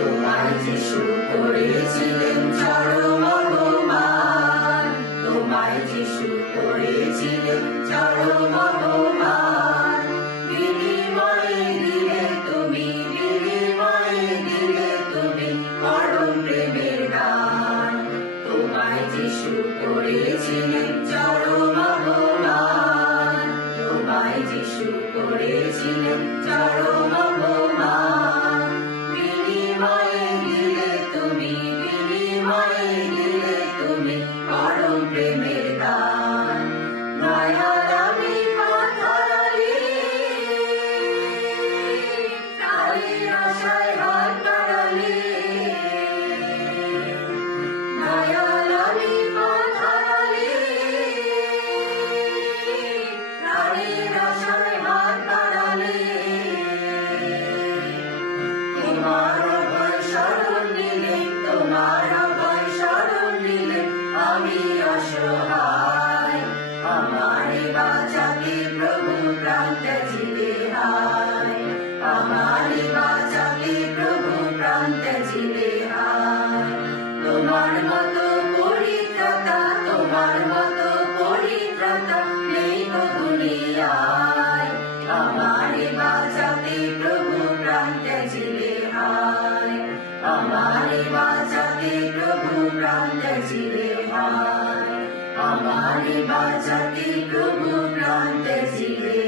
তোমায় যিশু করেছিলেন চরম অপমান, তোমায় যিশু করেছিলেন চরম অপমান। বিনিময়ে দিলে তুমি, বিনিময়ে দিলে তুমি পরম প্রেমের দান। তোমায় যিশু করেছিলেন চরম অপমান, তোমায় যিশু করেছিলেন চরম অপমান। বিনিময়ে দিলে তুমি, বিনিময়ে দিলে তুমি পরম প্রেমের দান। দয়াল আমি পথ হারালে, প্রাণের আশায় হাত বাড়ালে। দয়াল আমি পথ হারালে, প্রাণের আশায় হাত বাড়ালে। তোমার অভয় শরণ নিলে, তোমার অভয় শরণ নিলে আমি অসহায়। আমারে বাঁচাতে প্রভু প্রাণ ত্যাজিলে হায়, আমারে বাঁচাতে প্রভু প্রাণ ত্যাজিলে হায়। তোমার মতো পবিত্রতা, তোমার মতো পবিত্রতা নেই তো দুনিয়ায়। আমারে বাঁচাতে প্রভু প্রাণ ত্যাজিলে হায়, আমারে বাঁচাতে প্রভু প্রাণ ত্যাজিলে হায়, আমারে বাঁচাতে প্রভু প্রাণ ত্যাজিলে